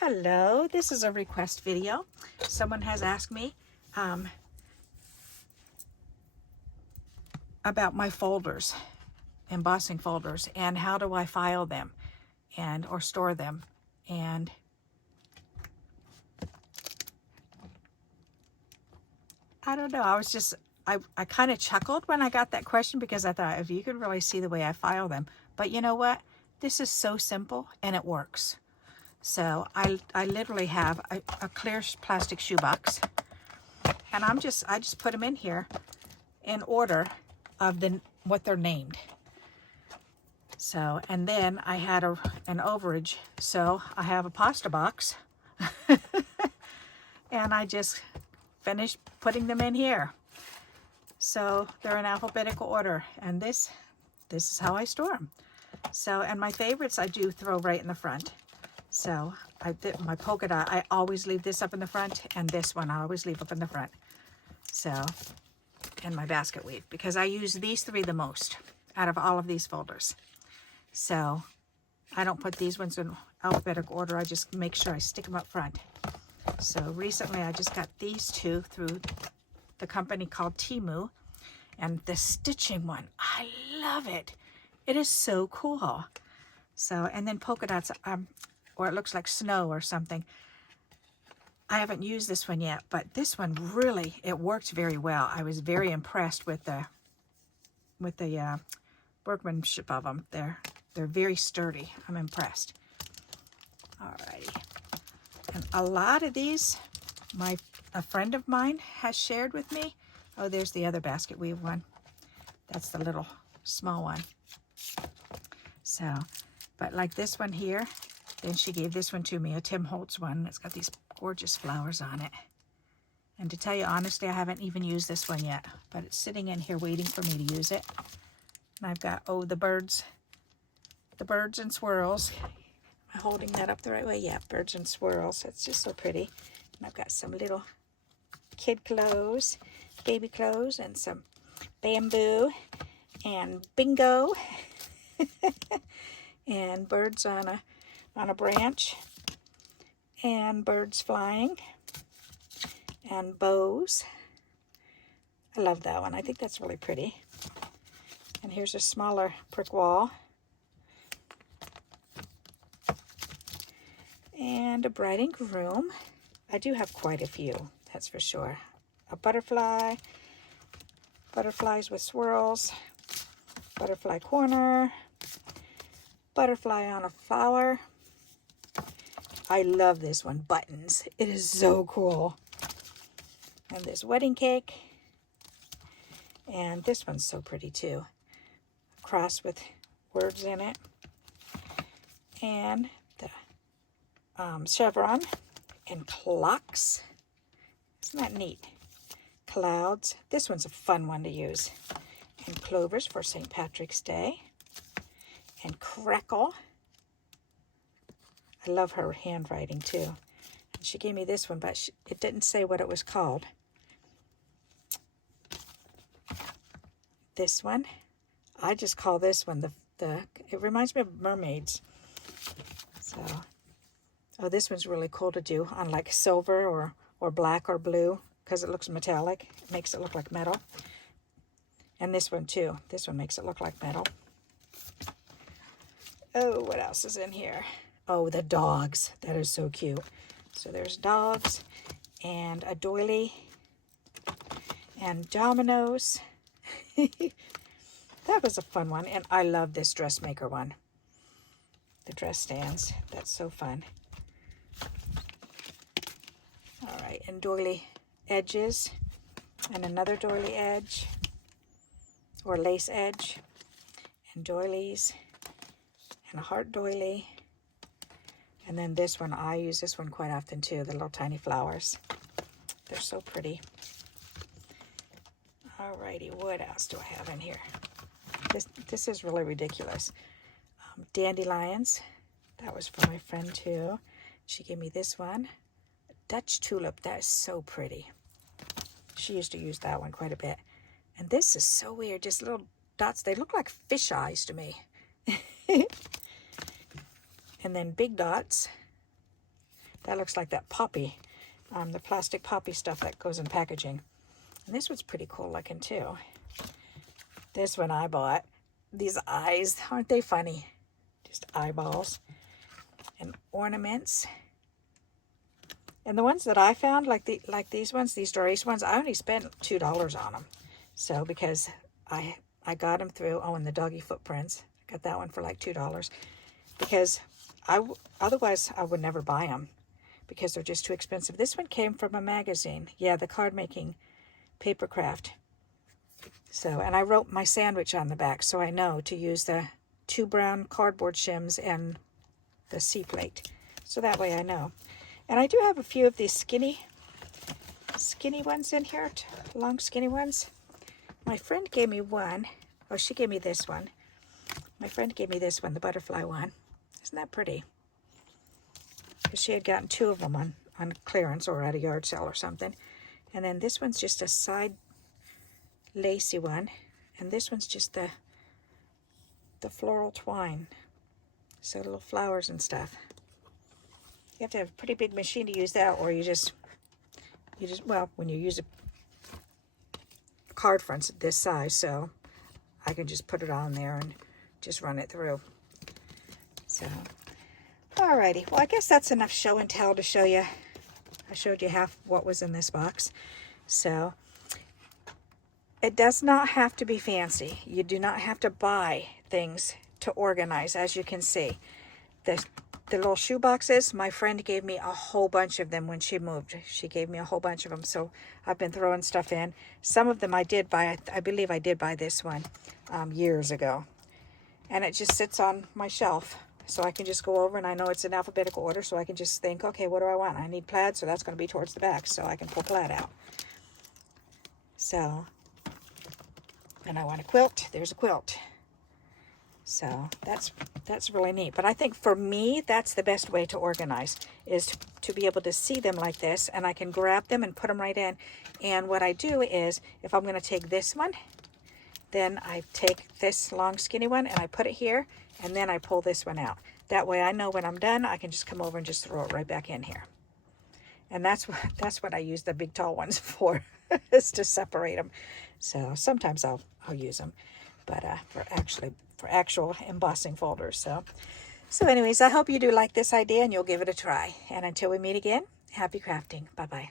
Hello, this is a request video. Someone has asked me about my folders, embossing folders, and how do I file them or store them. And I don't know, I kind of chuckled when I got that question because I thought, if you could really see the way I file them. But you know what? This is so simple and it works. So I literally have a clear plastic shoebox, and I just put them in here in order of what they're named. So, and then I had an overage, so I have a pasta box, and I just finished putting them in here. So they're in alphabetical order, and this is how I store them. So, and my favorites I do throw right in the front. So my polka dot, I always leave this up in the front, and this one I always leave up in the front. So, and my basket weave, because I use these three the most out of all of these folders. So I don't put these ones in alphabetical order. I just make sure I stick them up front. So recently I just got these two through the company called Temu, and the stitching one, I love it. It is so cool. So, and then polka dots, or it looks like snow or something. I haven't used this one yet, but this one really, it worked very well. I was very impressed with the workmanship of them. They're very sturdy. I'm impressed. Alrighty. And a lot of these, a friend of mine has shared with me. Oh, there's the other basket weave one. That's the little small one. So, but like this one here, then she gave this one to me, a Tim Holtz one. It's got these gorgeous flowers on it. And to tell you honestly, I haven't even used this one yet, but it's sitting in here waiting for me to use it. And I've got, oh, the birds and swirls. Am I holding that up the right way? Yeah, birds and swirls. It's just so pretty. And I've got some little kid clothes, baby clothes, and some bamboo and bingo and birds on a branch, and birds flying, and bows. I love that one. I think that's really pretty. And here's a smaller brick wall, and a bride and groom. I do have quite a few, that's for sure. A butterfly, butterflies with swirls, butterfly corner, butterfly on a flower. I love this one, buttons. It is so cool. And this wedding cake. And this one's so pretty too. Cross with words in it. And the chevron and clocks. Isn't that neat? Clouds. This one's a fun one to use. And clovers for St. Patrick's Day. And crackle. I love her handwriting too. And she gave me this one, but it didn't say what it was called. This one, I just call this one it reminds me of mermaids. So, oh, this one's really cool to do on like silver or black or blue, because it looks metallic. It makes it look like metal. And this one too. This one makes it look like metal. Oh, what else is in here? Oh, the dogs. That is so cute. So there's dogs and a doily and dominoes. That was a fun one. And I love this dressmaker one. The dress stands. That's so fun. All right, and doily edges and another doily edge or lace edge and doilies and a heart doily. And then this one, I use this one quite often too, the little tiny flowers. They're so pretty. Alrighty, what else do I have in here? This is really ridiculous. Dandelions. That was for my friend too. She gave me this one. Dutch tulip. That is so pretty. She used to use that one quite a bit. And this is so weird. Just little dots. They look like fish eyes to me. And then big dots That looks like that poppy, the plastic poppy stuff that goes in packaging. And this one's pretty cool looking too. This one I bought. These eyes, aren't they funny? Just eyeballs and ornaments. And the ones that I found, like these ones, these Doris ones, I only spent $2 on them. So because I got them through, oh, and the doggy footprints. I got that one for like $2. Because otherwise I would never buy them because they're just too expensive. This one came from a magazine. Yeah, the card making paper craft. So, and I wrote my sandwich on the back, so I know to use the 2 brown cardboard shims and the C plate. So that way I know. And I do have a few of these skinny ones in here, long skinny ones. My friend gave me one. Oh, she gave me this one. My friend gave me this one, the butterfly one. Isn't that pretty? Because she had gotten 2 of them on clearance or at a yard sale or something. And then this one's just a side lacy one. And this one's just the floral twine. So little flowers and stuff. You have to have a pretty big machine to use that, or you just, well, when you use a card fronts this size, so I can just put it on there and just run it through. So, alrighty. Well, I guess that's enough show and tell to show you. I showed you half what was in this box. So, it does not have to be fancy. You do not have to buy things to organize, as you can see. The little shoe boxes, my friend gave me a whole bunch of them when she moved. She gave me a whole bunch of them, so I've been throwing stuff in. Some of them I did buy. I believe I did buy this one years ago. And it just sits on my shelf. So I can just go over, and I know it's in alphabetical order, so I can just think, okay, what do I want? I need plaid, so that's going to be towards the back, so I can pull plaid out. So, and I want a quilt. There's a quilt. So that's really neat. But I think for me, that's the best way to organize, is to be able to see them like this, and I can grab them and put them right in. And what I do is, if I'm going to take this one, then I take this long skinny one and I put it here, and then I pull this one out. That way I know when I'm done, I can just come over and just throw it right back in here. And that's what I use the big tall ones for, is to separate them. So sometimes I'll use them, but for actual embossing folders. So anyways, I hope you do like this idea and you'll give it a try. And until we meet again, happy crafting. Bye-bye.